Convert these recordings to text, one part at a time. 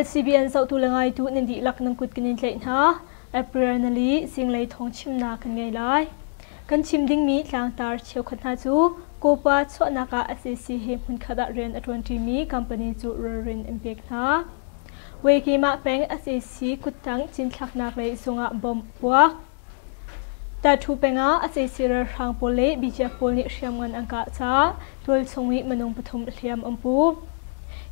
LCBN สาวตุลงายตุนินดีลักนังกุดกันนินเลยนะแอปเปิลนัลีสิ่งเลยทองชิมนากันไงไลกันชิมดิ้งมีทางตาเชียวขันหาจูกูปาชวนักอาศัยสิเหตุมันขดเรียนอัตวันที่มีคัมปานีจูเรียนอิมเบกนะเวกีมาเป็นอาศัยสิกุดตั้งจินทักนักเลยส่งบอมปัวแต่ทูเป็นอาศัยสิระทางโพลีบิจโพลีเชียมเงินอังกาจ้าตัวสงวิมนุงปฐมเทียมอัมพู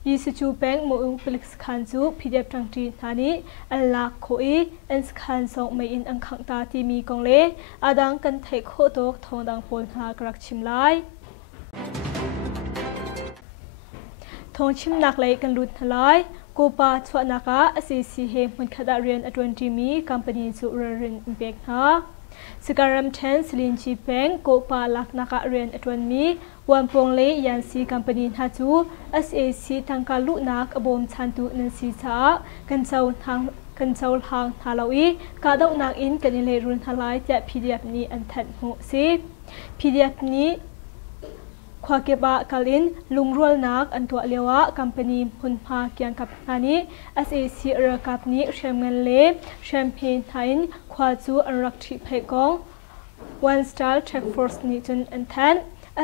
ยิสจูเป็นมูอุปลิกสขันจูพิเดบทังทีนานี้อัลลักโคอีอันสขันส่งไม่อินอังขังตาที่มีกองเล่อาดังกันเทคโคโตกทองดังปนหากรักชิมไลทองชิมนักเลยกันลุดทลายกูปาชวนักอาศัยสิเหมันขดเรียนอัตวันที่มีคัมปานีจูเรียนอิมเบกนะสการัมเทนสลินชีเป็งโกปาลักนักเรียนอัตวันมีวันปงเลยยันซีคัมปานีฮัจู SAC ทางการลุนักอบมชันตุนันซีชากันเจ้าทางฮาลาวีกาดนักอินกันเลรุนทลายจะ PDF นี้อันทันหูซี PDF นี้ควาเก็บกาลินลุงรัวนักอันตัวเลียวคัมปานีหุ่นพาเกียงกับนานี้ SAC เรือกับนี้แชมเงินเล่แชมเปญไทน์ควาจูอันรักที่เพกอง One Star Check Force นี้จนอันทัน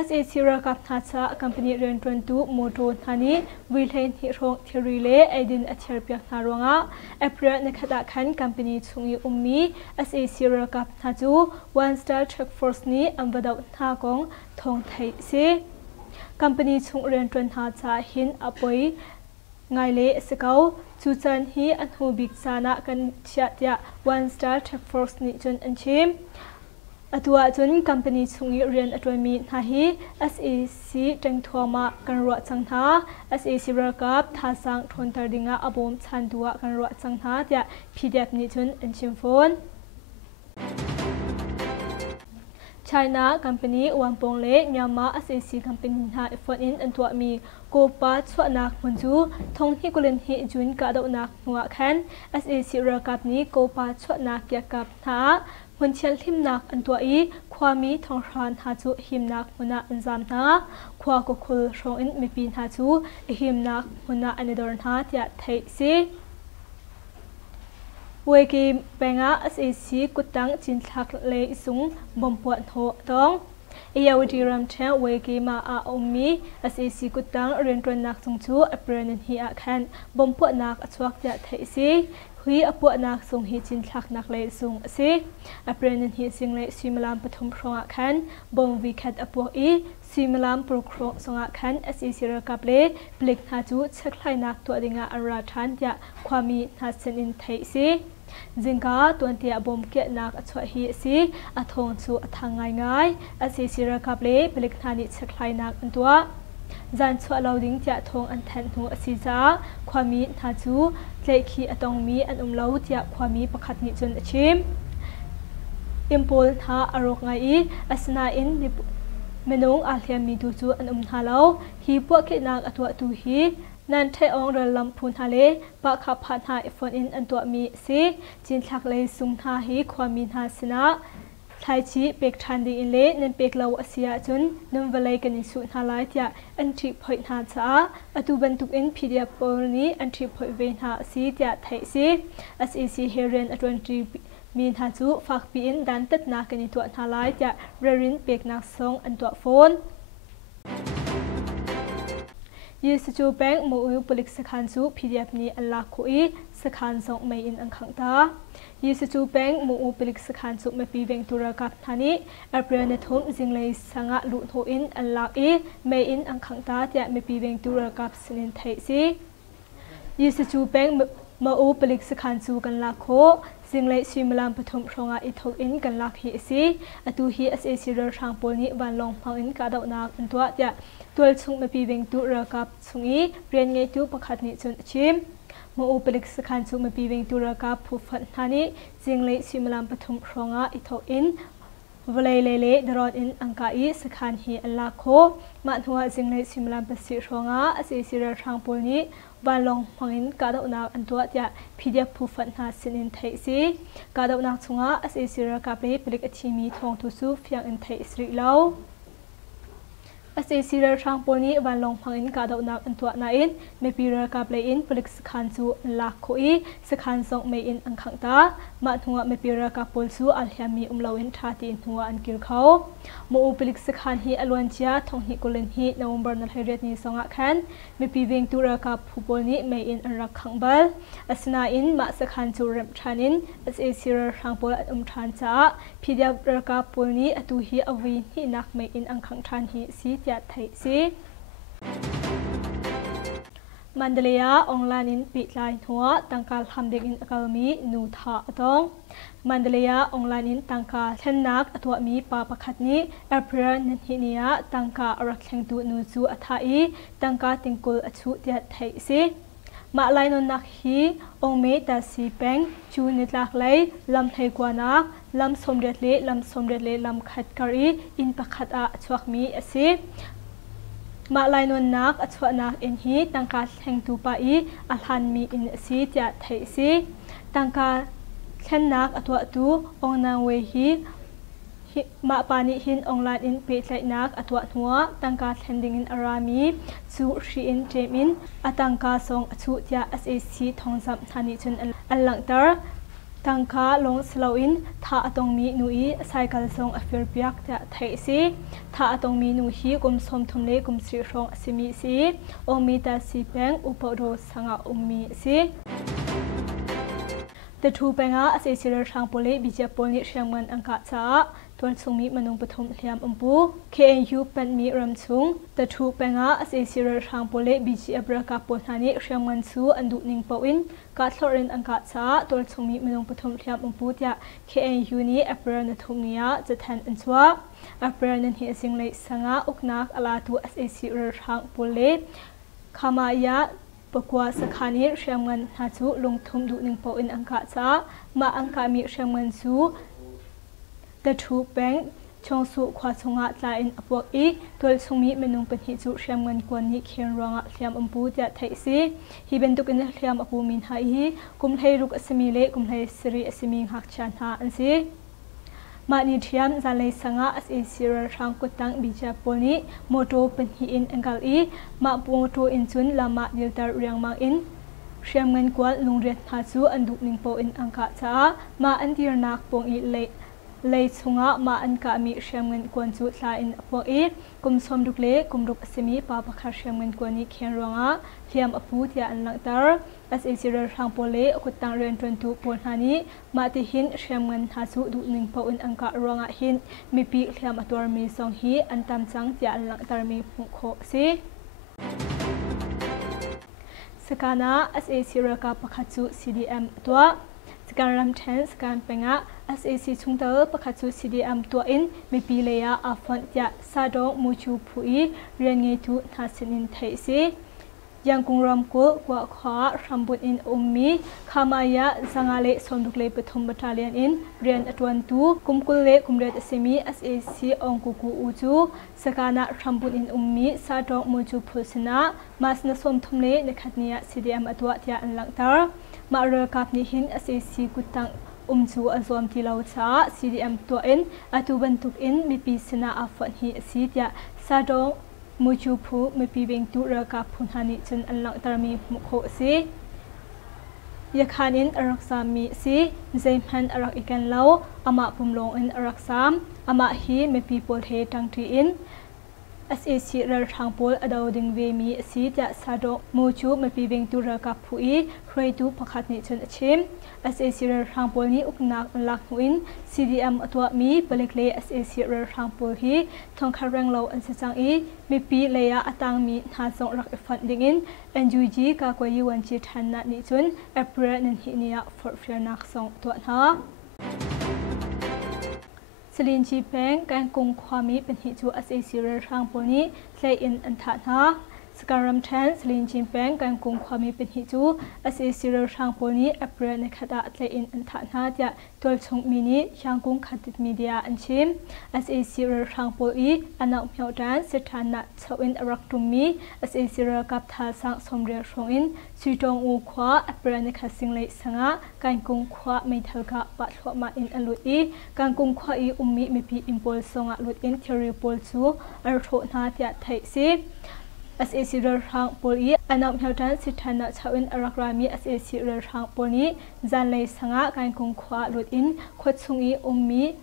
SAC เรือกับนาซาคัมปานีเรียนตัวตุโมโตนานี้วิเลนที่รงที่รีเล่ไอดินอัจฉริยะนารวงะแอปเปิลในขณะขันคัมปานีชงยูอุมมี SAC เรือกับนาจู One Star Check Force นี้อันบดาวนากองทองไทยซีคัมปานีชงเรียนตัวหาจาหินอปอยไงเล่สเกาจูจันฮีอันหูบิกซานะกันเชียดยา One Star Check Force นี้จนอันชิมอัตัวจนคัมปานีชงเรียนอัตวมีนาฮี SAC จังทัวมากันรัวจังท่า SAC เรือกับท่าสังทนตรดิงะอบมชันตัวกันรัวจังท่าจะ PDF นี้จนอันชิมโฟนChina company วันปงเล่เมียนมา SAC company หาฟอนอินอันตัวมีโกปาชวนักมันจูทงที่กุลินฮิจุนกาดนักหัวแขน SAC เรือกับนี้โกปาชวนักเกี่ยวกับท่ามันเชลหิมนักอันตัวความมีทองรานหาจูหิมนักมุนาอันจำนะความกุคุลชงอินไม่ปีนหาจูหิมนักมุนาอันดอร์นาที่ไทยซีเวกีเป็นSAC กุตังจินทักเลสุงบอมปวดหัวตองยาวดีรำเชงเวกีมาอมมี SAC กุตังเรียนตัวนักสงชูอเปรนินฮีอาคันบอมปวดนักชวักจะไทยซีหุยอปวดนักสงฮีจินทักนักเลสุงซีอเปรนินฮีสิงเลซิมลามปฐมพรองอาคันบอมวิคัดอปวดซิมลามโปรโครสงอาคัน SAC เรกับเลปลิกนาจูเช็คไลนักตัวดิงาอันราชันจะความมีนาเซนินไทยซีจิงกาตัวเตียบอมเกะนักช่วยฮีซีอัทงสูอัทางง่ายSAC เรกับเลปลิกนานิเช็คไลนักอันตัวจันช่วยเราดิ้งจะทงอันแทนหัวซีจ้าความมีนาจูเลขีอัตองมีอันเราจะความมีประคัดนิจนชิมอิมพูลท่าอารมณ์ง่ายอัสนาอินเมนูอาเลียมีดูจูอันท่าเราฮีพวกเกะนักอัตัวตูฮีนั่นเทองเรลำพูนทะเลปะขับผ่านหาฟอนอินอันตัวมีซีจินทักเลยสุงทาฮีความมีนาสนะไทยชีเปกทันดีอินเล่นันเปกลาวเสียจนนุ่มเวลัยกันสุนทาลายที่อันทริพอยนาจ้าอัตุบันทุกอินพีเดียปอนี้อันทริพอยเวนาซีที่ไทยซี SAC เฮเรนอัตวันทรีมีนาจูฝากปีอินดันตัดนากันตัวทาลายที่เรรินเปกนักซองอันตัวโฟนยิสจูแบงมูอุปลิกสขันจู PDF นี้อัลลักคุยสขันส่งไม่อินอังขังตายิสจูแบงมูอุปลิกสขันจูไม่ปีเวงตุระกับท่านี้แอปเปิลเนทมจิงเลยสังะลุโฮอินอัลลักไม่อินอังขังตาจะไม่ปีเวงตุระกับสินไทยซียิสจูแบงมูอุปลิกสขันจูกันลักโคสิ่งเลยชิมลามปฐมพรองอิทอกอินกันลักฮีซีอตุฮี SAC เรือทางปนนี้วันลงพังอินกาดาวนักอันตัวจะตัวชงมาปีเวงตุระกับชงอีเรียนไงตุประคัดนิจนชิมมูอุปลิกสขันชงมาปีเวงตุระกับผู้ฟันท่านี้สิ่งเลยชิมลามปฐมพรองอิทอกอินวลัยเล่ดรอนอินอังกาอีสขันฮีอัลลักโคมาหัวสิ่งเลยชิมลามปสิรองSAC เรือทางปนนี้วันลงพังอินกาดาวนักอันตัวจะพีเดียผู้ฟันหาสินินไทยซีกาดาวนักชงSAC เรือกับเลปลิกอธิมีทองทุสุฟยังอินไทยสิริเลา SAC เรือทางปนี้วันลงพังอินกาดาวนักอันตัวนาอินไม่ปีเรือกับเลยอินผลิตสขันจูหลักคุยสขันส่งไม่อินอังขังตามาหัวไม่ปีเรือกับปุลซูอัลฮามีลาวินทาตีนหัวอันกิลเขามูผลิตสขันฮีอลวันเจียทองฮีกุลินฮีนวมบร์นัลเฮเรตนีสงะแคนไม่ปีเวงตัวเรือกับผู้ปนี้ไม่อินอันรักขังบัลอัสนาอินมาสขันจูเรมทานิน SAC เรือทางปลทานจ้าพิเดียเรือกับปุลนี้อตุฮีอวีฮีนักไม่อินอังขังทานฮีซีเจียไทยซีมันเดลียองลานินปิดลายหัวตังการทำเด็กอินอากามีนูทาตองมันเดลียองลานินตังการเช่นนักตัวมีปาปขัดนี้แอปเปิลนินฮิเนียตังการรักแข่งตัวนูจูอัฐายตังการติงกุลอชุเดียไทยซีมาลายนนักฮีองเมตาซีเปงจูนิดลักเลยลำไทยกว่านักลำสมเด็จเลลำขัดการีอินปะขัดอาชวกมีซีมาลายนนักอชวนักอินฮีตังการแข่งตัวไปอัลฮันมีอินซีจะไทยซีตังการแข่งนักอตัวตัวองนางเวฮีมาปานิหินองลานอินเปตไลนักอตัวหัวตังการแข่งดิ่งอินอารามีซูชีอินเจมินอตังการทรงอชุจะ SAC ทองสัมธานิชนอัลลังเตอร์ตังการลงสลาวินท่าตรงมีนุยไซคัลทรงอฟิร์เบียกจะไทยซีท่าตรงมีนุฮีกุมสมทุมเลกุมสีรองสิมีซีโอมีตาซีแปงอุปโรสังอุมีซีแต่ทูเป็นอาเสียชีวิตทางโพลิบิจาโพลิเชียงมันอังกาจ้าตัวสุมีมนุษย์ปฐมเทียมอัมพู KNU เป็นมีรำชุงแต่ทูเป็นอาเสียชีวิตทางโพลิบิจาบรักกับปนหานิเชียงมันซูอันดุนิงปวินกาทลอรินอังกาจ้าตัวสุมีมนุษย์ปฐมเทียมอัมพูที่ KNU นี้แอปเปิลนทุมเนียจะแทนอันชัวแอปเปิลนั้นเหี่ยสิงเลยสังอาอุกนักอลาตูเสียชีวิตทางโพลิขมายาปกว่าสถานีเชียงมันหาจูลงทุมดุนิงปวินอังกาจ้ามาอังกามีเชียงมันซูแต่ทูแบงชงสุขวาชงะลายอินอปวกอีตัวชงมีเมนูเป็นหิจุเชียงมันกวนนี้เขียนรองะเทียมอัมพูจะไทยซีฮีเป็นตุกินเทียมอปูมินหายฮีกุมไทยรุกสมีเล่กุมไทยสรีสมีหักชันหาอันซีมานิเทียมจะเลยสังอาเอเชียทางกุตังบิจาโพนีโมโตเป็นฮีอินอังกาลีมาโมโตอินซุนลามาเดลตาเรียงมังอินเชียงมันกวนลุงเรียนหาจูอันดุนิงโปอินอังกาจ้ามาอันที่นักปงอีเลยชงะมาอันกามีเชียงเงินกวนจุดลายอินพวกอีกุมสมดุกเล่กุมรุกสมีปาปะคาเชียงเงินกวนนี้เขียนรองะเทียมอพูที่อันหลังตาร์SAC เรือทางโพลีกุตังเรียนจนถูกปนหานี้มาติหินเชียงเงินหาสุดุหนึ่งปอินอังการรองะหินมีปีเทียมอตัวมีสองฮีอันตามจังที่อันหลังตาร์มีผงโคซีสกานา SAC เรือกับปะคาจุ CDM ตัวสการรำเทนสการเป็นอา SAC ชุงเตอร์ประคัตุ CDM ตัวอินมีปีเลยอาฟันยาซาดงมูจูผู้อีเรียนเงตุนาสินินไทยซียังกุงรำกุกว่าขวาทำบุญอินอมมีขามายาสังอาเลสมดุกเลปฐมบัตรเรียนอินเรียนอตวันตูกุมกุลเลกุมเรตเซมี SAC องกุกูอูจูสกานาทำบุญอินอมมีซาดงมูจูพุสนามาสนสมทุมเลในขัดเนีย CDM อตัวที่อันหลังตามาเรือกับนิหิน SAC กุตังจูอันสวมที่เราช้า CDM ตัวอินอตุบันทุกอินมีปีสนาอาฟันฮีซีดยาซาดงมูจูพูมีปีเบงตุเรือกับพุนหานิจนอันหลังตามีมุขโคซียาคานินอรักษามีซีเจมฮันอรักอีกันเล่าอามาปุ่มลงอินอรักษามอามาฮีมีปีโพลเฮตังทีอินSAC เรือทางโพลอดาวดิงเวมีซีจะซาโดมูจูมีปีเบงตุเรือกับผู้อีใครตุพักขัดนิจนชิม SAC เรือทางโพลนี้อุกนักลักวิน CDM ตัวมีเปลิกเล SAC เรือทางโพลฮีทองคารังเราอันเสจังอีมีปีเลยอาตังมีหาส่งรักฟันดิ่งอิน NUG กากวยวันจีทันนัดนิจนแอปเปิลนันฮิเนียฟอร์เฟียนักส่งตัวหาสลินชีแปงการกงความมีเป็นหิจู SAC เรือทางโพลนี้ใช้อินอันทัดหา สการัมแทนสลินจิมแปงการกุมความมีเป็นหิจูอาศัยสิรทางปนี้แอปเปิลในขณะเลอินอันฐานหาจะตัวชงมินิช่างกุมขัดติดมีเดียอันชิมอาศัยสิรทางปอีอันนักเมียวดันสถานะชาวินรักตุมีอาศัยสิรกับทาสังสมเรียชงอินสุดงอูขวาแอปเปิลในขัดสิงเลสังะการกุมขวาไม่ทัลกะปัดขวามาอินอันลุอีการกุมขวาอีมีพีอิมพอลสงะลุอินเทอริโพลซูอัลโทนาจะไทยซีas a serial rang poli anam hautan sithana chawin arakrami as a serial rang poli zanlei sanga kan kung khwa lut in khochungi ummi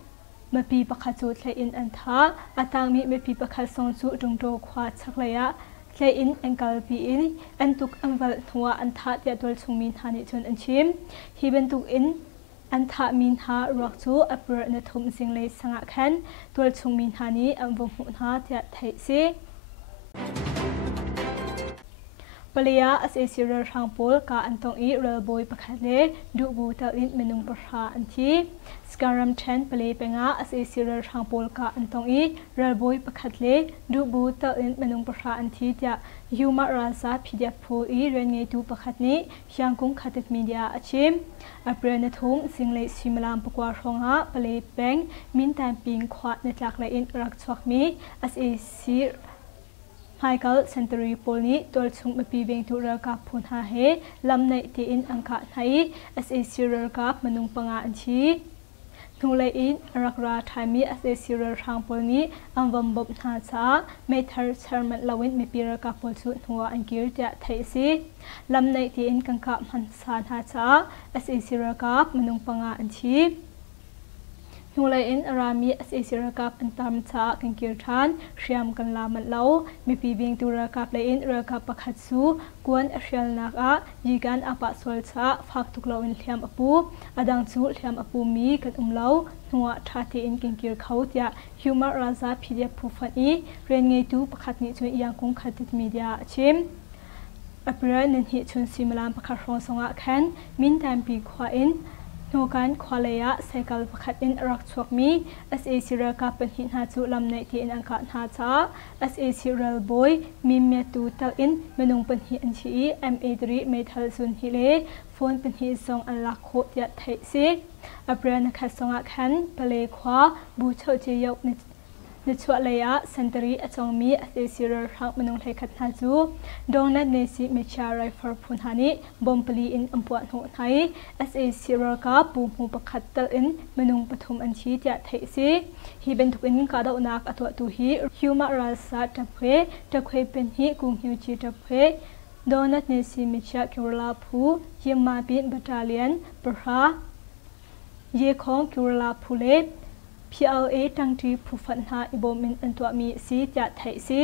mapi pakhachu thlai in antha atangmi mapi pakhal song chu dungdo khwa chaklaya thlai in ankal pi in antuk anwal thwa antha tia dol chungmi thani chon anchim hi bentuk in antha min ha rak chu apur na thum singlei sanga khan dol chungmi thani amwong hu na tia thai siปลียาอาศัยสิรทางปูลกาอันตองอีเรบอยประคัดเลดูบูตาลินเมนุงประชาอันที่สการัมเชนปลีเป็นอาศัยสิรทางปูลกาอันตองอีเรบอยประคัดเลดูบูตาลินเมนุงประชาอันที่จะยูมาราซาพิเดียพูอีเรนเงตูประคัดนี้ยังคงขัดมีเดียอาชิมอัปเรนทุ่งสิงเลสิมลามปกวาชงอาปลีแปงมินแตมปิงขวาในจากเลอินรักชวักมีอาศัยสิMichael Century Polni tol chung mapi beng tu ra ka phun ha he lam nei ti in angka nai as a serial ka manung panga an chi thulai in rakra thaimi as a serial rang polni amwam bob na cha me thar charman lawin me pira ka pol chu nuwa an kir tia thai si lam nei ti in kangka man sa na cha as a serial ka manung panga an chi Nulai in arami as a sirakap and tamcha kan kirtan shyam kan laman lau mi pibing tu rakap la in rakap pakhatsu kuan ashal naka yigan apa solcha phak tuklo in hliam apu adang chu hliam apu mi kan umlau nuwa thati in kan kir khautia humor raza phidia phufani ren ngei tu pakhat ni chu yang kong khatit media achim apra nen hi chun simalam pakhat rong songa khan min time pi khwa in Nokan kwalaya cycle pakhat in rak chok mi as a serial ka panhin ha chu lam nei ti in angka ha cha as a serial boy mi me tu tal in menung panhi an chi ma3 metal sun hi le phone panhi song an la kho ya thai si apran kha songa khan pale khwa bu chho che yok ni chwalaya century achong mi as a serial rang menung thai khat ha chu dongna ne si mecha rifle phun hani bompli in ampwa no thai as a serial ka pu mu pakhat tal in menung pathum an chi tia thai si hi ben thuk in ka da unak atwa tu hi humor rasa taphwe pen hi kung hiu chi taphwe donat ne si mecha kerala phu yema bin battalion pra ye khong kerala phule PLA ตั้งที่ผู้ฟันหาอิบมินอันตัวมีสีจะไทยสี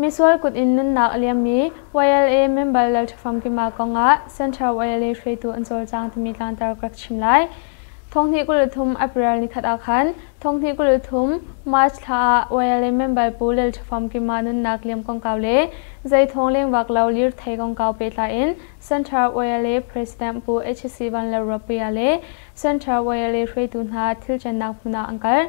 มิสวลกุดอินนันนักเลียมมี YLA เมมเบอร์เลลฟอมกิมากงะเซ็นทรัล YLA ช่วยตัวอันโซลจางที่มีการตากรักชิมไลทงที่กุลทุมอเปริลนิคัดอาคันทงที่กุลทุมมาร์ชท่า YLA เมมเบอร์ปูเลลฟอมกิมานันนักเลียมกงเกาเลใจทงเลี้ยงวักเลาลีร์ไทยกงเกาเปตาอินเซ็นทรัล YLA ประธานปู HC วันเลรปียาเลเซ็นทรัล YLA ช่วยตุนหาทิลจันนักพุนาอังกัล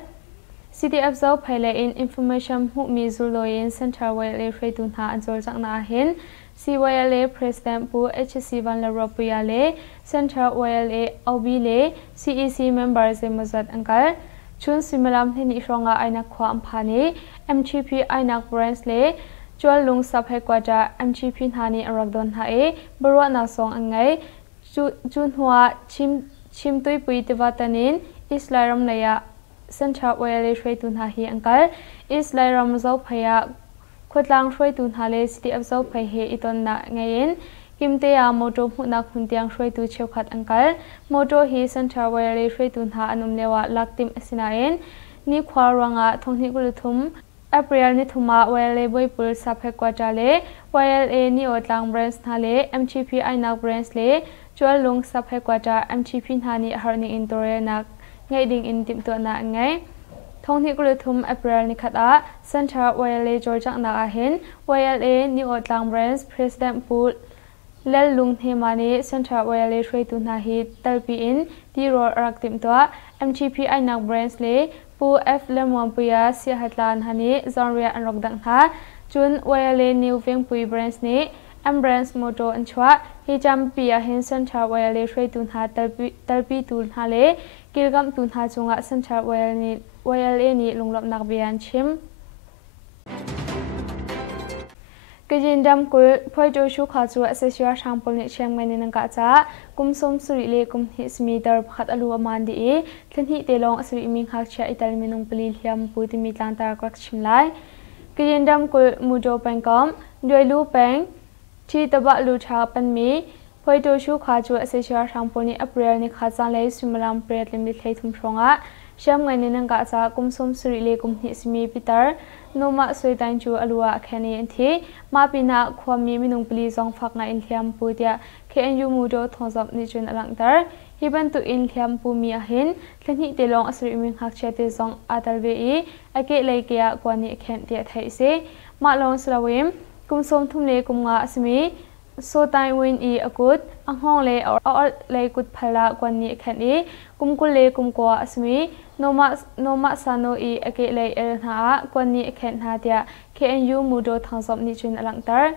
CDF เจ้าภายในอิน information หุมีจุลโลยินเซ็นทรัล YLA ช่วยตุนหาอันโซลจากนาเห็น CYLA ประธานปู HC วันเลรปียาเลเซ็นทรัล YLA เอาบีเล CEC member เซมจัดอังกัลชุนสิมลามที่นิชงาไอนักความพานี MGP ไอนัก branch เลจวนลุงสับให้กว่าจะ MGP นานีอรักดอนหาบรัวนาซองอังไงจุนหัวชิมตุยปุยติวัตนินอิสไลรัมเนียเซ็นทรัล YLA ช่วยตุนหาฮีอังกัลอิสไลรัมเจ้าพยาขวดลังช่วยตุนหาเล CDF เจ้าพยาอิตอนน่ะไงยินกิมเตียโมโตหุ่นนักหุ่นเตียงช่วยตุเชียวขัดอังกัลโมโตฮีเซ็นทรัล YLA ช่วยตุนหาอนุมเลวะลักติมอสินายินนี่ควารังะทงที่กุลทุมApril นี่ทุมา YLA บอยปุลสับให้กว่าจะเล YLA นี่อดลัง branch นาเล MGP ไอนัก branch เลจวนลุงสับให้กว่าจะ MGP นานี่ฮาร์นิงอินตัวเรนักไงดิ่งอินติมตัวนักไงทงที่กุลทุม April นี่ขัดอ่ะ Central YLA จอจังนักอาเห็น YLA นี่อดลัง branch President ปูเลลุงเฮมานี Central YLA ช่วยตุนหาฮิตตัลปีอินที่รอรักติมตัว MGP ไอนัก branch เล ปูเอฟเลมวมปุยาเสียหัดลานฮันนี้จอนเรียอันรกดังฮะจุนวายเลนิวเวียงปุยแบรนด์นี้แอมแบรนด์โมโตอันชัวฮิจำปียาเห็นสัญชาติวายเลช่วยตุนหาตัลปีตุนหาเลกิลกัมตุนหาจงะสัญชาติวายเลนี้ลงหลับนักเบียนชิมกิจินดำกุลพอยโจชูขาจัวเซชัวช่างพลนิเชียงใหม่ในนังกาจ้ากุมสมสุริเลกุมฮิสมีดาร์พัดอลูอมันดีทันทีเตลองสุริมิงฮักเชียอิตาลีมินุงปลีเลียมปูติมิตันตากรักชิมไลกิจินดำกุลมูโจแปงกอมด้วยลูแปงที่ตบะลูชาปันมีพอยโจชูขาจัวเซชัวช่างพลนิอัปเรียนิขาจังเลยสุมลามเปรียดลิมิเททุมชงะเชียงใหม่ในนังกาจ้ากุมสมสุริเลกุมฮิสมีปิตาร์โนมาสวยตันจูอลัวแค่นี้ทีมาปีนาความมีมินุงปลีจงฝักนาอินเทียมปูเดียเคอันยูมูโดทองจับนิจุนอลังตาร์ฮิบันตุอินเทียมปูมีอาหินทันทีเตลองอสุริมิงฮักเชติจงอาตัลเวอีอาเกเลเกียกว่านี้แค่เดียไทยเซมาลองสลาวิมกุมสมทุ่มเลกุมงาสมีโซตายวินอีอกุดอังห้องเลอเลกุดพลากว่านี้แค่นี้กุมกุเลกุมกัวสมีโนมาซาโนอีอเกเลเอลนากว่านี้แค่นาเดียเคอันยูมูโดทางสอบนิจุนอลังตาร์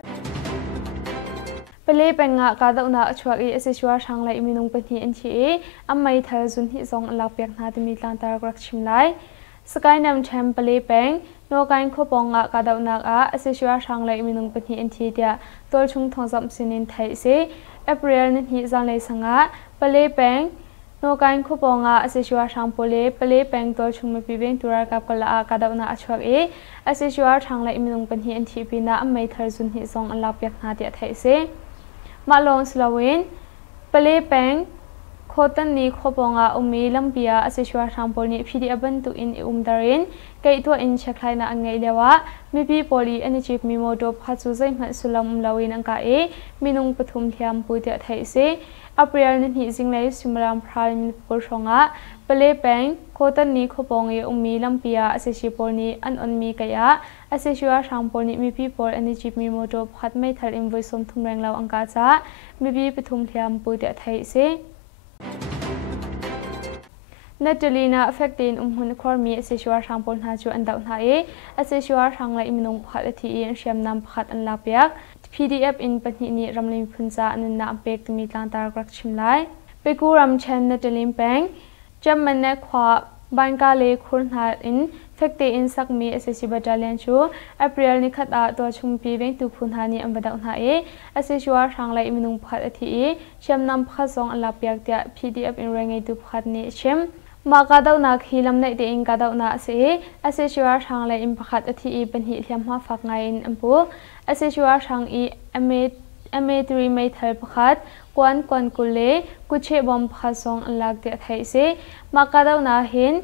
เปเล่เป็นงะกาดอุณาชวกีเอเซชัวช่างไลมินุงเป็นที่อันที่อัมไม่ทารุนที่ทรงลาเปียกนาที่มีลังตาร์กรักชิมไลสกายนำแชมเปเล่เป็นโนการขบงะกาดอุณาเอเซชัวช่างไลมินุงเป็นที่อันที่เดียตัวชุงทองสอบสินินไทยเซเอเปรียลนิที่จังไลสังะเปเล่เป็นโนการขบงะเอเซชัวช่างเปเล่เป็นตัวชุงมาพิเวงตุรากับกลากาดอุณาชวกีเอเซชัวช่างไลมินุงเป็นที่อันที่ปีน่าอัมไม่ทารุนที่ทรงลาเปียกนาเดียไทยเซมาลองสลาวินเปเล่แปงโคตันนี้ขบงามีลัมเบียอาศัยชัวทางพลนี้พิธีบันตุอินดารินเกยตัวอินเช็คไลน์อังไงเลวะมีปีพลีอันนี้จีบมีโมดบฮัตซูใจมันสุลามุลาวินอังกามีนุงปฐุมเทียมปูเดียไทยเซอัปเรียลนิหิจิงเลยสุมรามพรายมิปุชงะเปเล่แปงโคตันนี้ขบงมีลัมเบียอาศัยชีพนี้อันมีกายะอาศัยชัวทางพลนี้มีปีพลอันนี้จีบมีโมดบฮัตไม่ทันอินไว้สมทุมแรงเราอังกาจ้ามีปีปฐุมเทียมปูเดียไทยเซนัดเจลีน่าเฟกตินหุ่นคอร์มีเอเซชัวทางพลหาจูอันดาวน์ไฮเอเซชัวทางไลมินุงพัดที่เชียมนำพัดอันลาเปียก PDF อินปนินีรำลิมพุนจาอันนาอัมเปกมีการตากรักชิมไลเปกูรำเชนนัดเจลิมแปงจำมันเนขวาบันกาเลคุนหาอินเฟกติอินสักมีเอเซชิบัตาเลนชูเอเปรียลนิคัดตัวชุมปีเวงตุพุนหานีอันบดาวน์ไฮเอเซชัวทางไลมินุงพัดที่เชียมนำพัดสองอันลาเปียกเดีย PDF อินเรงไอตุพัดนี้เชมมากาดาวนักฮิลำในเดอิงกาดาวนักเสียอาศัยชัวทางเลยอิมพัดที่อีเป็นหิเลียมหัวฝักไงอินอัมพูอาศัยชัวทางอีเมตรีไม่เท่าพัดกวนกุเลกุเชบอมพัดสองอันลักเดียไทยเสียมากาดาวนักหิน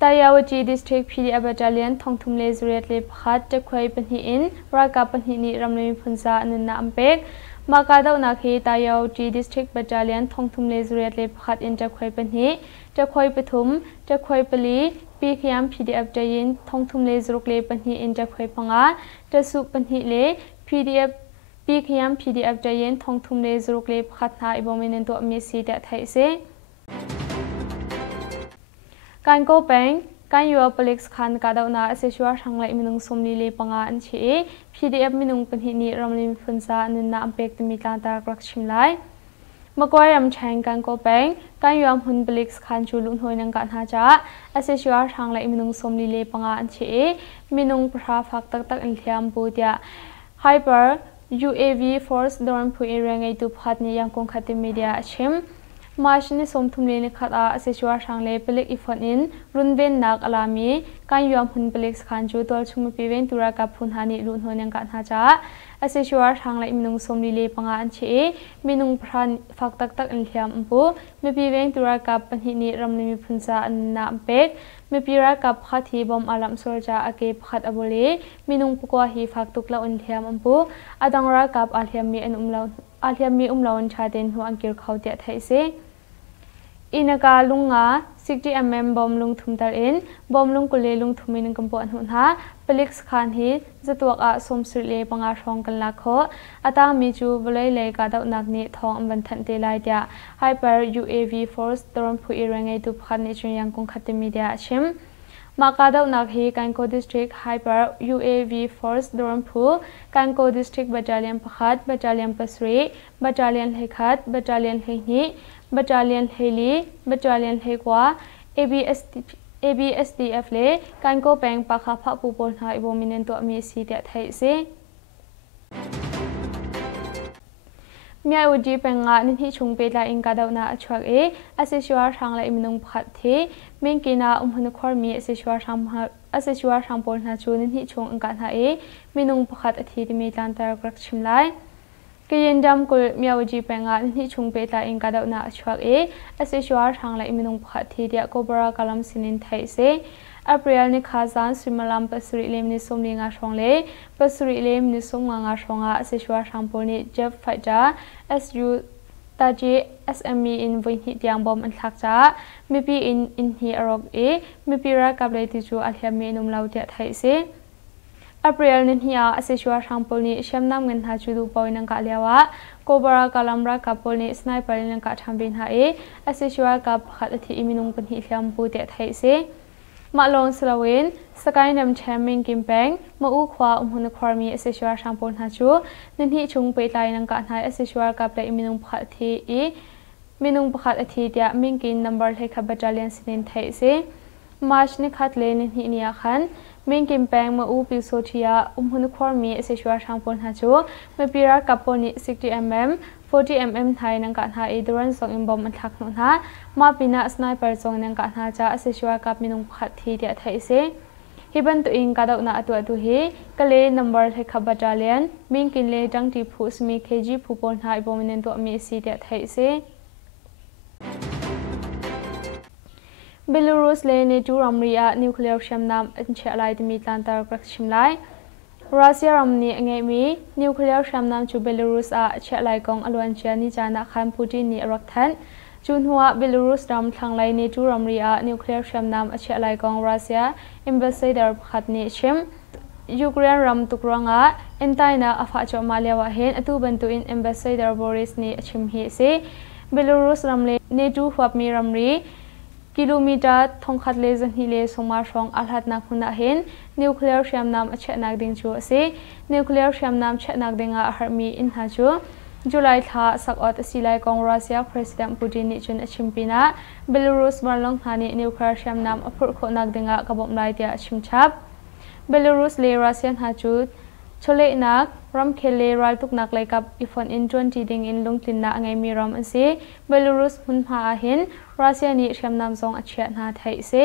ตายาวจีดิสทริกพีดีอาบัตเลียนทองทุ่มเลสเรียดเลพัดจะคอยเป็นหินรากาเป็นหินนิรำเลยพุนซาอันนาอัมเปกมากาดาวนักฮิตายาวจีดิสทริกบัตเลียนทองทุ่มเลสเรียดเลพัดอินจะคอยเป็นหิจะคอยปฐุมจะคอยปลีปีขยามพีดีเอฟจะยินทองทุ่มเลสรุกเลปัญหีอินจะคอยพังอาจะสุปัญหีเลพีดีเอฟปีขยามพีดีเอฟจะยินทองทุ่มเลสรุกเลพัฒนาอิบอมินตัวมีสีเดไทยเซการโกแปงการยูอัปเล็กซ์คันกาดาวนาเซชัวทางไลมินุงสมลีเลปังอาอันชีพีดีเอฟมินุงปัญหีนี้รำลิมฟุนซานินนาอัมเปกตมีการตากรักชิมไลมากวยรำแชงกันโกแปงการยอมหุ่นเบลิกส์คันจูลุนหอยนังการหาจ้าอาศัยชัวทางไลมินุงสมลีเลปังอาอันเชมินุงพระฟักตักอินเทียมปูเดียไฮเปอร์ UAV Force ดอนผู้เอเรงไอตุพัดนี้ยังคงขัดมีเดียชิมมาชนิสมทุมเลนขัดอาศัยชัวทางเลเปลิกอีฟอนอินรุนเวนนักอลามีการยอมหุ่นเบลิกส์คันจูตัวชุมปีเวนตุรากับพุนหานิลุนหอยนังการหาจ้าอาศัยชัวทางไลมินุงสมลีเลปังอาอันเชมินุงพระฟักตักอินเทียมอัมพูมีปีเวงตุรากับปัญหินีรำลิมิพุนซาอันนาอัมเปกมีปีรากับพัดฮีบอมอาลัมสุรจาอาเกพัดอบุลีมินุงปุกวาฮีฟักตุกลาอินเทียมอัมพูอดังรากับอาเทียมมีลาวชาเดนหัวอังกิลเขาเดียไทยเซอินากาลุงงา60 mm บอมลุงทุมตาอินบอมลุงกุเลลุงทุมินกัมปวนหุนหาเปลิกส์คันฮีจะตัวอาสมสุริเลปังอาทองกันลักโคอาตามีจูบเลยเลยกาดาวนักนี้ทองบันทันเตลายเดียไฮเปอร์ UAV Force ตรอนผู้อิรังไงตุพันนิจุยังคงขัดมีเดียชิม Makadau Nakhi Kanko District Hyper UAV Force Dorampu Kanko District Battalion Pakhat Battalion Pasri Battalion Hekhat Battalion Heni Battalion Heli Battalion Hekwa ABSDF le Kanko Peng Pakha Pha Pupon Ha Ibominen to mi si te thai se Mia uji penga nin hi chungpe la ingkadau na achwak e aseswar thang la iminung phat the mengkina umhun khor mi aseswar sampol na chu nin hi chung angka na e minung pakhat athi mi tlan tar krak chimlai kiyendam kul mia uji penga nin hi chungpe la ingkadau na achwak e aseswar thang la iminung phat the dia kobra kalam sinin thai se April ni khazan simalam pasuri lem ni somli nga shongle pasuri lem ni somnga nga shonga aseshwa sampol ni jeff faita SU taji SME in voinhi tiang bom an thakcha mipi in hi arok e mipira kable ti chu alhami num lautia thai se April ni hia aseshwa sampol ni shamnam ngan ha chu du poinang ka lewa kobra kalamra kapol ni sniper ni ka thambin ha e aseshwa ka khat athi iminung panhi hlam pu te thai se Malong Salawin, Sakainam Chamming Kimpeng, Mau Kwa Umhun Kwarmi, Assessor Shampon Hachu, Ninhi Chung Payline and Kanhai, Assessor Kapla Minung Pati E, Minung Pakat Atidia, Minkin number Heka Battalion Sinin Taise, March Nikat Lane in Hiniakan, Minkin Peng, Mau Pisotia, Umhun Kwarmi, Assessor Shampon Hachu, Mapira Kaponi 60mm, 40mm Thai nang kanha Iduran song in bomb and Taknha, Mapina sniper song nang kanha cha Assessor Kap Minung Pati dia Taise. Hiban to in Kadok na atu he, Kale number Heka Battalion, Minkin Le Jang Tipu Smi KG Pupon High Bominant to me see that Taise. Belarus le ne tu ramria nuclear shamnam and chelai the Midlantar Shimlai. Russia ramni ngai mi nuclear shamnam chu Belarus a chelai kong alwanchia ni jana khan Putin ni rakthan chunhua Belarus ram thanglai ne tu ramria nuclear shamnam a chelai kong Russia ambassador khatni chim Ukraine ram tukranga entaina afa cho malewa hen atu bantu in ambassador Boris ni achim hi se Belarus ramle ne tu hwap mi ramri kilometer thongkhat le jani le soma song alhat na khuna hen nuclear shamnam achnak ding chu ase nuclear shamnam chnak dinga harmi in ha chu July tha sakot silai kong Russia President Putin ni chun achimpina Belarus marlong thani nuclear shamnam aphur khonak dinga kabom lai tia chimchap Belarus le Russian ha chu chole nak ram khele ral tuk nak lai kap ifon in 20 ding in lungtin na angai mi ram ase Belarus hun pha hin Russia ni shamnam song achia na thai se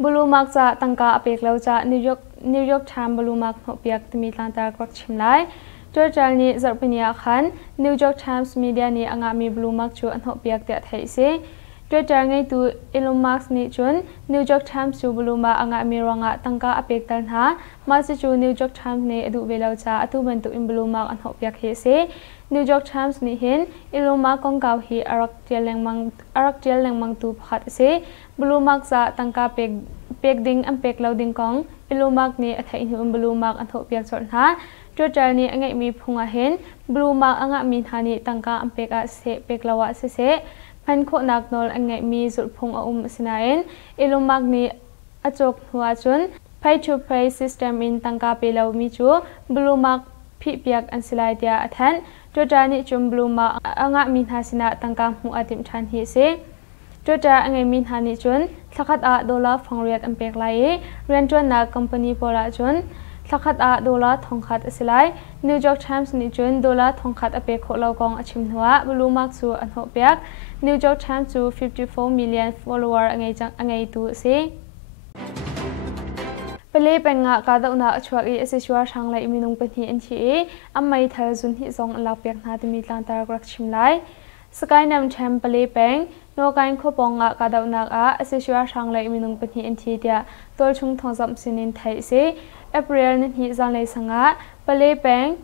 Bulumak cha tangka apek lau cha New York Times Bulumak no piak timi tlantar kwak chimlai Total ni zarpinia khan New York Times media ni angami Bulumak chu anho piak te thai se Twitter ngai tu Elon Musk ni chun New York Times chu Buluma angami ronga tangka apek tan ha ma chu New York Times ne adu velau cha atu ban tu in Bulumak anho piak he se New York Times ni hin Elon Musk kong kaw hi arak tial lengmang tu phat se Bulumak cha tangka pek ding am pek loading kong Elon Musk ni athai hu Bulumak anho piak chon ha Twitter ni angai mi phunga hin Bulumak anga mi thani tangka am pek a se pek lawa se Pan kho nak nol angai mi zul phung a sinain Elon Musk ni achok hua chun pay to pay system in tangka pelaw mi chu Bulumak phi piak an silai dia athan Twitter ni chum Bulumak anga mi hasina tangka mu atim than hi se Twitter angai mi hani chun thakat a dollar phangriat ampek lai ren chun na company pola chun thakat a dollar thongkhat asilai New York Times ni chun dollar thongkhat apek kho law kong achim hwa Bulumak chu anho piak New York Times chu 54 million follower angai tu se Pele penga kadauna achwak e aseswar thanglai minung panhi anchi e amai thar jun hi zong alak pek na timi tlantar grak chimlai Sakainam Cham Pele peng no kain khoponga kadauna a aseswar thanglai minung panhi anchi dia tol chung thongjam sinin thai se April ni hi zanglai sanga Pele peng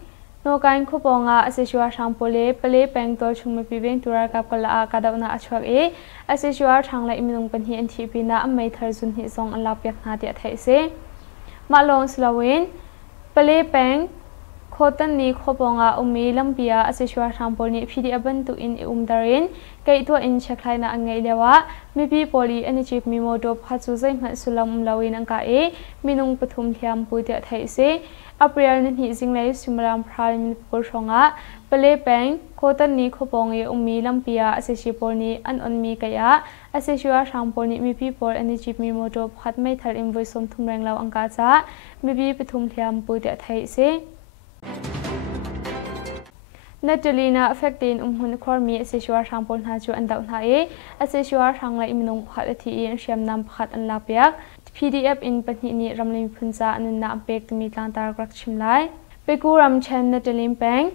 no kain khoponga aseswar thampole Pele peng tol chung me pibeng turar kap kala a kadauna achwak e aseswar thanglai minung panhi anchi pina amai thar jun hi zong alak pek na dia thai se Malong Slawin Pele peng khotan ni khoponga umi lampia aseshwar thampol ni phidi abantu in darin kai to in chaklai na angai lewa mipi poli ani chief mimodo phachu zai ma sulam lawin angka e minung pathum thiam putia thaise april ni jinglai simram phrain porshonga pale peng khotan ni khopong e umi lampia aseshi polni an on mi kaya aseshwar thampol ni mipi pol ani chief mimodo phatmai thal invoice som thumreng law angka cha mipi pathum thiam putia thaise Natalina affecting hun khormi aseshwar thampol na chu andau na e aseshwar thangla iminung phat athi in sham nam phat an la pyak PDF in pani ni ramlim phuncha an na pek mi tlang tar krak chimlai pekuram chen Natalin peng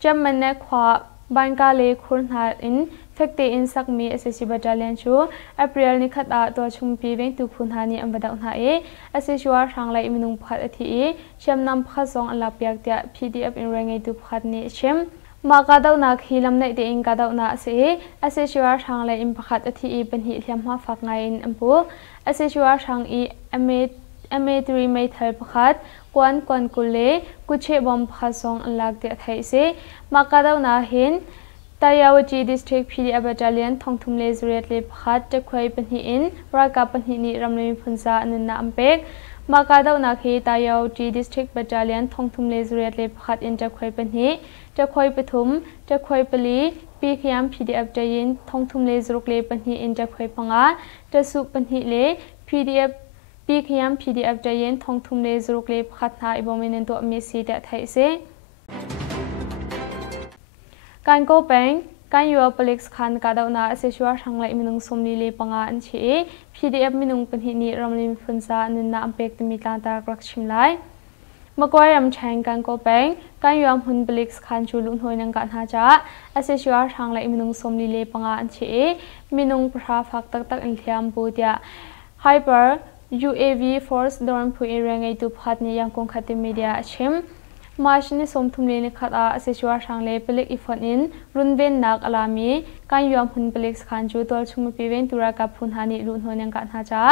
jamman khwa banka le khurna in facte in sakmi SSC battalion chu April ni khata to chumpi veng tu phunha ni ambadau na e aseshwar thangla iminung phat athi e sham nam phat song an la pyak tia PDF in rangai tu phat ni chem Makadaw na khilam na ite ing kadaw na ase aseshwar thangla im pakhat athi i panhi thiam ma fak ngain ampu aseshwar thang i ame3 mai thal pakhat kwan kulle kuche bom phasong alak te thaise makadaw na hin Tayawati district PD battalion thongthum le zuriat le pakhat tekhoi panhi in raka panhi ni ramlemi phunsa anna ampek makadaw na khi Tayawati district battalion thongthum le zuriat le pakhat in tekhoi panhi Tekhoi pathum, tekhoi pali, PKM PDF jayin thongthum le zuruk le panhi in tekhoi panga, tesu panhi le PKM PDF jayin thongthum le zuruk le pakhatna ibomin to mesi ta thaise. Kanko peng, kan yua Pelix Khan kadawna aseshwar thangla iminung somli le panga anchi PDF minung panhi ni ramlim phunsa nunna ampek timi tanta krak chimlai. Makwayam chang kan ko peng kan yuam hun Pelix Khan chu lung hoi nang kan ha cha aseshwar thangla iminung somli le panga anchi minung pra phak tak tak in thiam putia hyper UAV force dorm phu irangai tu phatni yangkong khati media achim Mashni somthumle ni khata aseshwar thangle pelik ifonin runven nak alami kan yuam hun Pelix Khan chu tol chum piven tura ka phun hani lun honang kan ha cha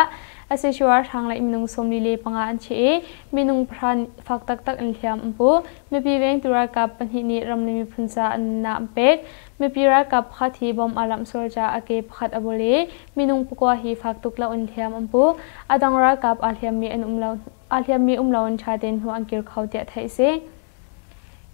aseshwar thangla iminung somli le panga anchi minung pran phak tak tak in thiam ampu me piven tura ka panhi ni ramni phunsa anna ampek me pira ka phathi bom alam sorja ake phat abole minung pukwa hi phak tukla un thiam ampu adangra kap alhiam mi umlaun chaten hu angkir khautia thaise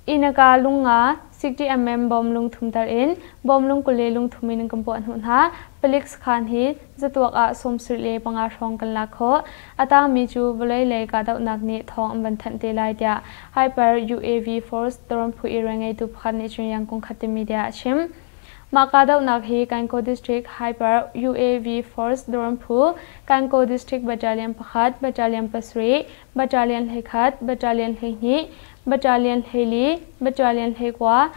Inaka lunga 60mm bom lung thumtar in bom lung kule lung thumin kampo anhun ha Pelix Khan hi zatuak a somsri le panga thong kan lakho ata mi chu volai le ka daw nak ni thong amban than te lai tia hyper UAV force toron phu irangai tu phan ni chunyang kong khate media chim Makadaw nak hi Kanko district hyper UAV force toron phu Kanko district battalion pakhat battalion pasri battalion hekhat battalion heni Battalion Heli, Battalion Hekwa,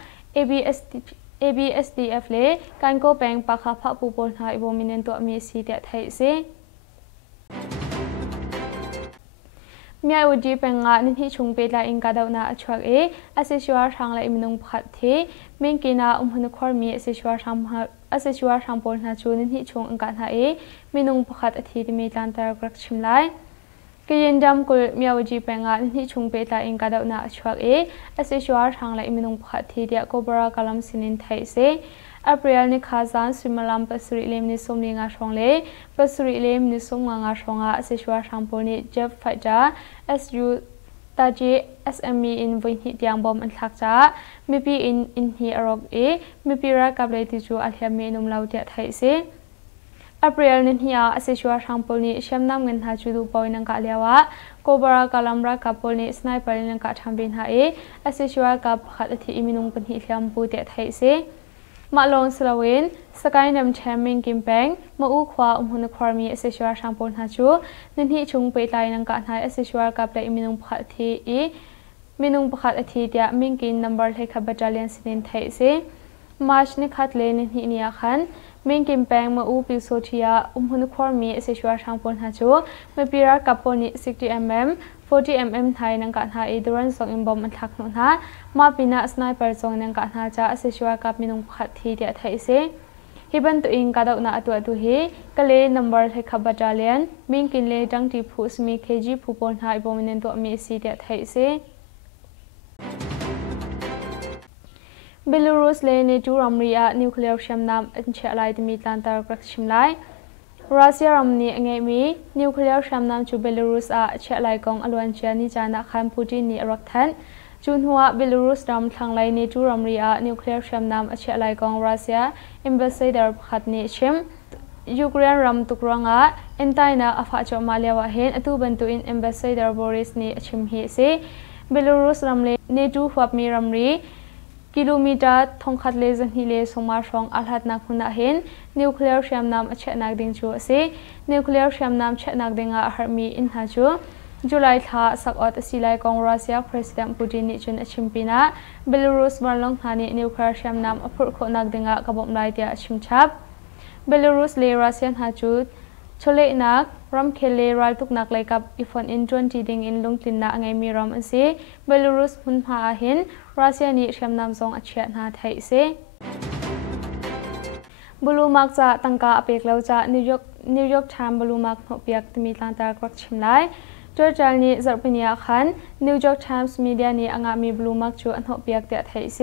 ABSDF le, Kanko peng pakha pha pupol na ibomin to mi si te thaise. Mia uji penga ninhi chungpe la inka daw na achwak e aseshwar thangla iminung phat the menkina umhun khor mi aseshwar thampol na chu ninhi chung angka na e minung pakhat athi mi tlantar krak chimlai Kayendam kul miawaji penga ni chungpe ta inka daw na achwak e aseshwar thangla iminung phat thi dia kobra kalam sinin thaise April ni khazan simalam pasuri lem ni somli nga thongle pasuri lem ni somnga nga thonga aseshwar thampol ni jab phaja SU taji SME in voinhi tiang bom an thakcha mipi in hi arok e mipira kablai ti chu alhiami numlau tia thaise April ni hiya aseshwar thampol ni shamnam ngan ha chudu poinang ka lewa kobara kalamra kapol ni sniper ni ka thambin ha e aseshwar ka phat athi iminung panhi hlam pu te thaise malong slawin sakainam chamming kimpeng mau khwa umhun khwarmi aseshwar thampol ha chu ninhi chung pe tlai nang ka thai aseshwar ka plai iminung phat thi e minung pakhat athi tia mingkin number thekha battalion sinin thaise march ni khatle ninhi nia khan Mingkim peng ma u pisotia umhun khormi aseshwar thampol ha chu mapira kaponi 60mm 40mm thai nang ka tha iduran song imbom athak no na ma pina sniper song nang ka tha cha aseshwar kap minung phat thi dia thaise hiban tu ing ka daw na atu hi kale number thekha battalion mingkin le tangti phu smi kg phu pon ha ibominen to mi si dia thaise เบลารุสเลเนจูรัมเรียนิวเคลียร์ชัมนามอันเชลัยที่มีตันตารกรักชิมไลรัสเซียรัมนี้ไงมีนิวเคลียร์ชัมนามจูเบลารุสเชลัยกองอลวนเชียนิจานะคัมพูตินีรักทันจุนหัวเบลารุสรัมทางไลเนจูรัมเรียนิวเคลียร์ชัมนามเชลัยกองรัสเซียเอมบาสเดอร์ขัดนิชิมยูเครนรัมตุกรังเอ็นไตนาอฟาจอมาเลวะเห็นอตุบันตุอินเอมบาสเดอร์บริสนีชิมฮีซีเบลารุสรัมเลเนจูฟับมีรัมรีกิโลเมตรทองขัดเลจันฮิเลสมาชองอัลฮัดนักหุ่นเห็นนิวเคลียร์ชัมนามเชนักดิงจูซีนิวเคลียร์ชัมนามเชนักดิงฮาร์มีอินฮัจูจุลัยท่าสักอดสิไลกองรัสเซียประธานาธิบดีนิจุนชิมปินาเบลารุสบาลงธานีนิวเคลียร์ชัมนามอพุรโคนักดิงกบไลเดียชิมชับเบลารุสเลรัสเซียฮัจูชเลนักรัมเคเลรัลตุกนักไลกับอีฟอนอินจวนจีดิงอินลงตินนาไงมีรัมอันซีเบลารุสหุ่นพาเห็นรัสเซียนี้ชัมนามซองอัจฉริยะนาไทยเซบลูมักจะตั้งกาอเปกเลวจะนิวยอร์กไทม์บลูมักหกเปียกมีตันตากรักชิมไลตัวจานนี้จัดเป็นยาขันนิวยอร์กไทมส์มีเดียนี้อ่างมีบลูมักจูอันหกเปียกเตะไทยเซ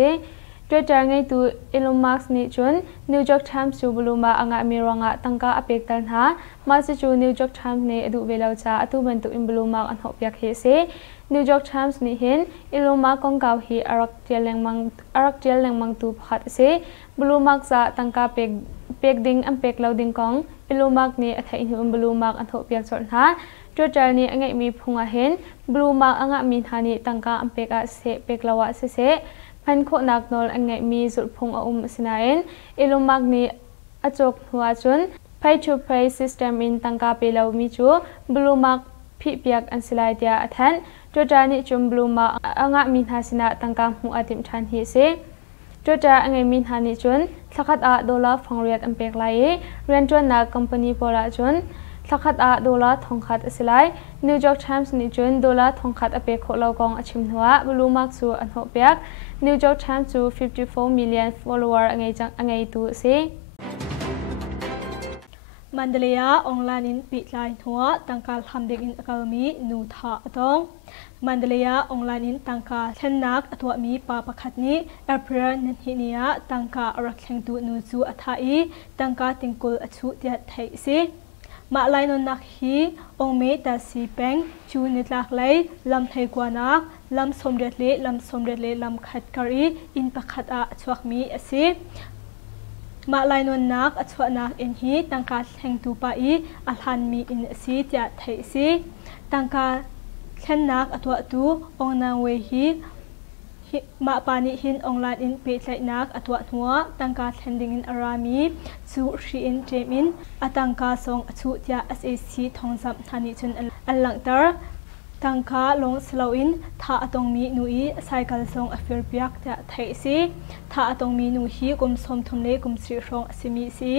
ตัวจานไงตัวอีลอนมัสก์นี่จนนิวยอร์กไทมส์จูบลูมาอ่างมีรังตั้งกาอเปกตันหามาสิจูนิวยอร์กไทมส์นี่ดูเวลาจะตัวบรรทุกอินบลูมักอันหกเปียกเฮเซนิวยอร์กไทมส์นี่เห็นอีลอนมัสก์กงกาวฮีอารักเจลแรงมังตูพัดเซบลูมักจะตั้งกาเปกดิ้งอันเปกเลาดิ้งกองอีลอนมัสก์นี่อัฐอินอินบลูมักอันหกเปียกจนหาตัวจานนี้อ่างมีพุงเห็นบลูมักอ่างมีธานีตั้งกาอันเปกเซเปกลาวะเซพันโคนักนอลอันไงมีสุดพงสินาเอ็นอิลุมักนี้อจกหัวจุนไพทูไพซิสเต็มอินตั้งกาเปลาวมีจูบลูมักพิเปียกอันสลายเดียอัทันตัวจานี้จุมบลูมักอ่างมีนาสินาตั้งกาหัวติมชันฮีเซตัวจาอันไงมีนานิจุนสัก$ฟังเรียดอันเปกไลเรียนจวนนักคอมพานีโปลาจุนสัก$ทองขัดสลายนิวยอร์กไทมส์นิจุน$ทองขัดอเปกโคลากองอชิมหัวบลูมักสูอันหกเปียกนิวยอร์กไทมส์จู54 million follower อังไงตัวเซมันเดลียออนไลน์อินปิดไลน์หัวตั้งการทำเด็กอินอากามีนูทาตองมันเดลียออนไลน์อินตั้งการเช่นนักตัวมีปาปะขัดนี้แอปเปิลนินฮิเนียตั้งการรักแข่งตัวนูจูอัฐายตั้งการติงกุลอชุเดียดไทยซีมาไลน์นนักฮีองเมตาซีเปงจูนิตลักไลลำไทยกว่านักลำสมเด็จเลลำขัดกรีอินปะขัดชวกมีซีมาไลน์นนักชวนักอินฮีตั้งการแข่งตัวไปอัลฮันมีอินซีเดียดไทยซีตั้งการเช่นนักตัวองนางเวฮีมาปานิหินออนไลน์อินเปิดไลนักตัวหัวตั้งการแข่งดิ่งอินอารามีสูชีอินเจมินตั้งการส่งชุดยา SAC ทองซับธานิชนอัลลังเตอร์ตั้งการลงสลาวินท่าตรงมีนุยไซคัลส่งอฟิร์เปียกจะไทยซีท่าตรงมีนุฮีกุมสมทุมเลกุมสีรองสิมีซี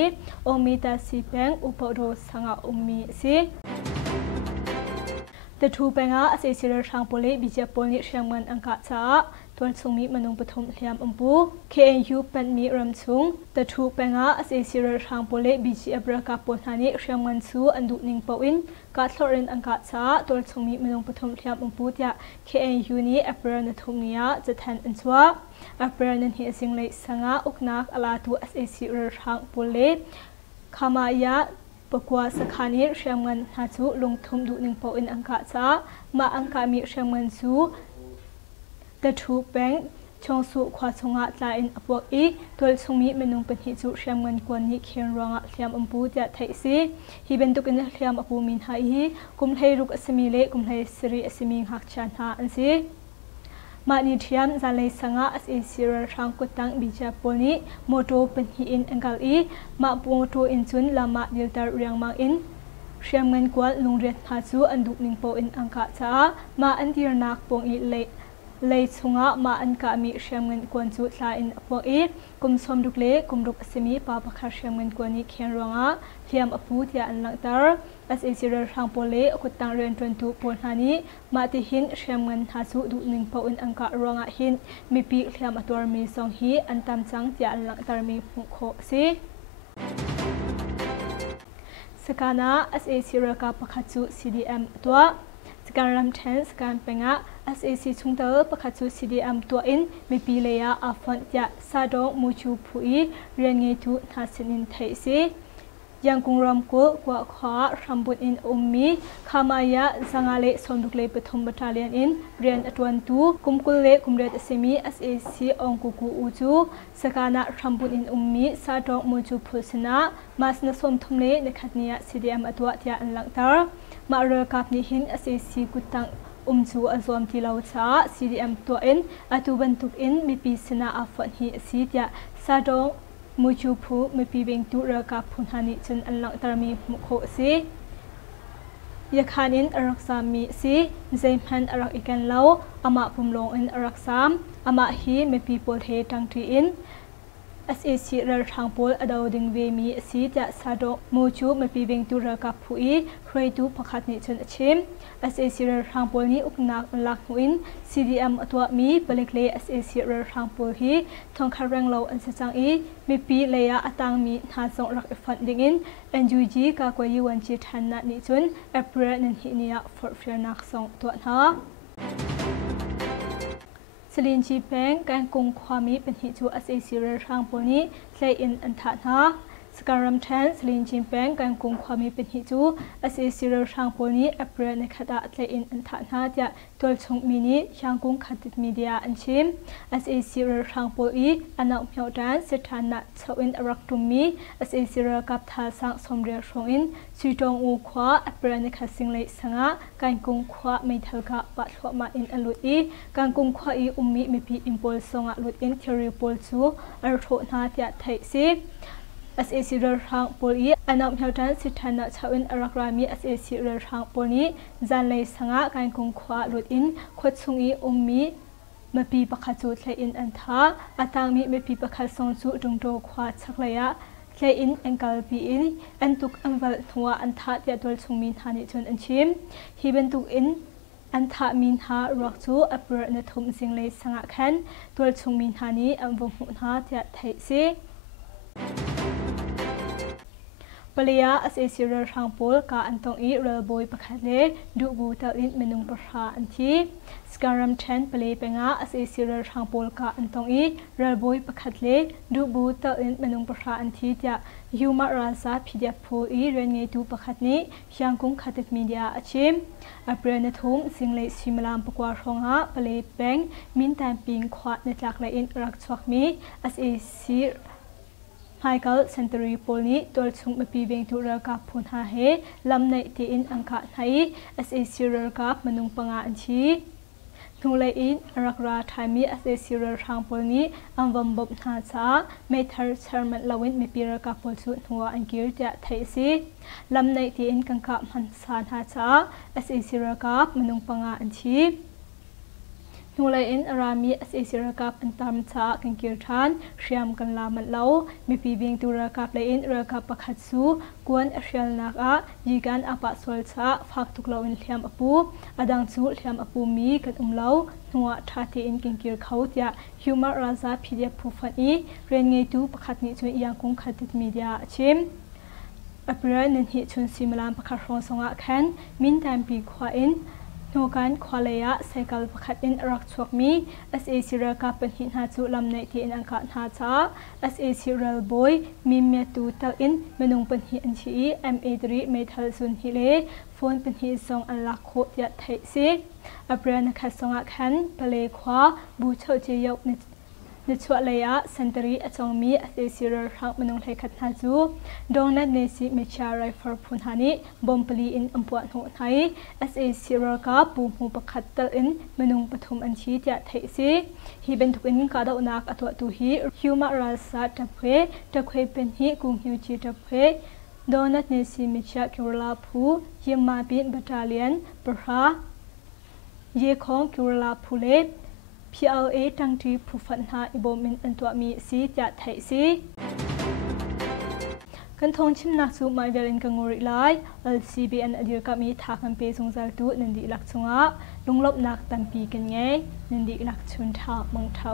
องมีตาซีแปงอุปโรสังอาอุมีซีแต่ทูเป็นอาเสียร์ทางโพลีบิจาโพลีเชียงมันอังกาจ้าตัวสมีมนุงปฐมเทียมอัมพู KNU เป็นมีรำซุงแต่ทูเป็นอาเสียร์ทางโพลีบิจาบรักกับปฐานีเชียงมันซูอันดุนิงปวินกาทลอรินอังกาจ้าตัวสมีมนุงปฐมเทียมอัมพูที่ KNU นี้แอปเปิลนทุงเนียจะแทนอันชัวแอปเปิลนั้นเหียสิงเลยสังอาอุกนักอลาตัวเสียร์ทางโพลีขมายาปกว่าสถานีเชียงมันหาจูลงทุนดูหนึ่งปอินอังกาจ้ามาอังกามีเชียงมันซูแต่ทูแบงชงสุขวาชงอาตาอินอปวกอีตัวชงมีเมนูเป็นหิจูเชียงมันกวนนี้เขียนรองเทียมอัมพูจะไทยซีฮีเป็นตุกินเทียมอปูมินหายฮีกุมไทยรุกอสมีเล่กุมไทยสิริอสมีหักชันหาอันซีมานิเทียมจะเลยสังอาเอเซียร์ทางกุตังบิจาโพนีโมโตเป็นฮีอินอังกาลีมาโมโตอินจุนลามาดิลตาเรียงมังอินเชียงมันกวนลุงเรียนหาจูอันดุนิงโปอินอังกาจ้ามาอันที่นักปงอีเลยชงอามาอันกามีเชียงมันกวนจูลาอินปงอีกุมสมดุกเล่กุมรุกอสมีปาปะคาเชียงมันกวนนี้เขียนรองอาเทียมอพูที่อันหลังตาเอเซียร์ทางโพลีกุตังเรียนจนตุปนหานี้มาที่หินเชียงมันหาจูดุนิงโปอินอังการองอาหินมีปีเทียมตัวมีสองฮีอันตามจังที่อันหลังตามีพุงโคซีสกานาเอเซียร์กับปะคาจู CDM ตัวจ สการรำแทนสการเป็งะ SAC ชุงเตอร์ประคัตสุ CDM ตัวอินมีปีเลียอาฟันยะซาโดมูชูพุยเรียนเงทุนาสินินไทยซียังกุงรำกุกว่าขวารัมบุญอินอุมมีขามายะสังอาเลสอนดุกเลปฐมบัตาเลียนอินเรียนอตวันตูกุมกุลเลกุมเรตเซมี SAC องกุกูอูจูสกานะรัมบุญอินอุมมีซาโดมูชูพุสนะมาสนสมทุมเลในขัดเนีย CDM อตัวที่อันหลังตามาเรือกับนิหิน SAC กุตังจูอซอมที่เราช้า CDM ตัวอินอตุบันทุกอินมีปีสนาอาฟันฮีซีดยาซาโดมูจูพูมีปีเบงตุเรือกับพุนฮานิจนอันหลังตามีมุขโขซียาคานินอรักษามีซีเจมฮันอรักอีกันเล่าอามาปุ่มลงอินอรักษามอามาฮีมีปีโปลเทตังทีอินSAC เรือทางพลอดาวดึงเวมีซีจะซาโดมูจูมีปีเบงตุเรือกับผู้อีใครตุพักนิจนชิม SAC เรือทางพลนี้อุกนักลักวิน CDM ตัวมีเปลิกเล SAC เรือทางพลฮีทองคารังเราอันเสจังอีมีปีเลียอัตังมีหาส่งรักฟันดิ่งอิน NUG กากวยวันจิตทันนัดนิจนเอเปรนันฮิเนียฟอร์เฟียนักส่งตัวหาสลินจีแปงการกงความมีเป็นหิจู SAC เรือทางพลนี้ใช้อินอันทัดหาสการัมแทนสลินจิมแปงการกงความมีเป็นหิจู SAC เรือทางพลนี้เอเปรในขณะใช้อินอันทัดหาจะตัวชงมินิยังกงขัดมีเดียอันชิม SAC เรือทางพลอีอันนับเหวดานสถานะชาวอินอรักตุมี SAC เรือกับทาสังสมเรียชงอินสุดงอูขวาเอเปรในขสิงเลยสังะการกงขวาไม่เท่ากับปัดขวามาอินอันลุอีการกงขวาอีอุมีมีพีอิมโพลสงะลุดอินเทอริโพลซูอัลโทนาเตียไทยซีSAC เรือทางพลอีอันนับเหวดานสถานะชาวอินอรักรามี SAC เรือทางพลนี้จันเลยสังะการกงขวาลุดอินขวดชงอีอุมีมาปีประคัจูใช้อินอันท่าอัตางมีมาปีประคัสงจูดงโตขวาชักเลยะใช้อินอันกัลปีอินอันตุกอันวัลทัวอันท่าเดียดวลชงมีนหานิจนอันชิมฮีเป็นตุกอินอันท่ามีนหารักจูอัปเปอร์นทุมสิงเลยสังะแคนดวลชงมีนหานี้อันวงหุนหาเดียดไทยซีปลียา SAC เรือทางพลกาอันตองอีเรือโบยประคัดเลดูบูเตลินเมนุงประชาอันที่สการัมเชนปลีเป็งา SAC เรือทางพลกาอันตองอีเรือโบยประคัดเลดูบูเตลินเมนุงประชาอันที่จะยูมาราซาพิเดียโพอีเรียนไงตูประคัดนี้ยังคงขัดมีเดียอาชิมอัปเรนทุ่งสิงเลซิมลามปกวาชงฮะปลีแปงมินแตนปิงขวาในจากเลอินรักชวกมี SACไฮเกิลเซนเตอรี่โพลนี้ตัวชงมาปีเวงตุระกับพุนหาเฮลำในที่อินอังคาไทย SAC เรือกับมนุงปังอาอันชีทุงเลยอินรักราไทยมี SAC เรือทางโพลนี้อันวัมบบนาซาเมทัลเชอร์มันลาวินมีปีระกับโพลสุดหัวอันกิร์จะไทยซีลำในที่อินกังกับมันสานหาซา SAC เรือกับมนุงปังอาอันชีนูเลยอินรามี SAC เรือกับอันตามชากันกิร์ทานเชียมกันลามันเล่ามีปีเบียงตุระกับเลยอินเรือกับประคัดสูกวนเชียลนักอายีกันอาปัสวลชาฟักตุกเลาอินเทียมอปูอดังสูเทียมอปูมีกันเล่านัวทาตีอินกันกิร์เขาเดียฮิวมาราซาพิเดียผู้ฟันอีเรียนไงตูประคัดนี้จนยังคงขัดติดมีเดียชิมอัปเรนนันฮิชนซิมลามประคัดรองสงะแคนมินแตมปีขวาอินโนกันควาเลียไซเคิลประคัดอินรักชวกมี SAC เรือกับเป็นหินหาจุลำในที่อินอังคารหาจ้า SAC เรือโบยมีเมตูเตลอินเมนุงเป็นหินชี MA3 เมทัลซุนฮิเลโฟนเป็นหินทรงอันลักโคตยัดไทยซีอัปเรนขัดสงะแคนเปเลขวาบูเชเจียกในช่วงระยะเซนเตอรี่จงมี SAC เรือทางมนุษย์ไทยขัดหาจูโดนัทเนซิเมชาไรฟอร์พุนฮานิบอมปลีอินอัมปวนหัวไทย SAC เรือกับปูหูประคัดเตอินมนุษย์ปฐมอันชีจะไทยซีฮีเป็นทุกอินกาดาวนักตัวตุฮีฮิวมาราซาตะเพตะเคยเป็นฮีกุงฮิวจีตะเพโดนัทเนซิเมชาคิวลาพูเยมาบินบัตตาเลียนปะราเยของคิวลาพูเลPLA ตั้งที่ผู้ฟันหาอิบอมินอันตัวมีสีจะไทยสีกันทงชิมนักสูบมาเวลินกังริไล LCBN อดีตกับมีทากันเปสงสารตุนันดีหลักชงะลุงลบนักตันปีกันไงนันดีหลักชุนทามังเท้า